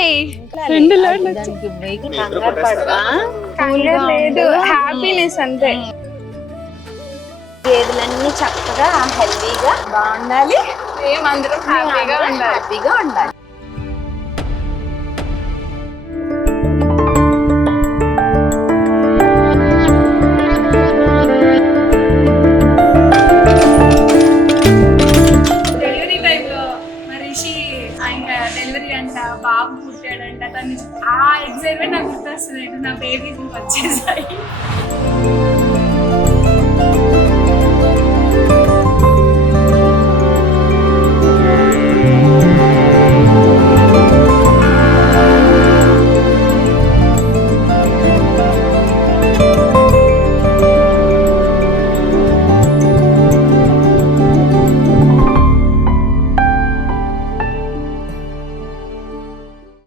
ఉంటాయి. లేదు, హ్యాపీనెస్ అంతే. గేదెలన్నీ చక్కగా హెల్దీగా బాగుండాలి, మేమందరం హ్యాపీగా ఉండాలి. డెలివరీ టైంలో మనిషి ఇంకా డెలివరీ అంట, బాబు పుట్టాడంట, తను ఆ ఎగ్జైట్మెంట్ నాకు గుర్తొస్తుంది. నా బేబీస్ వచ్చేసాయి.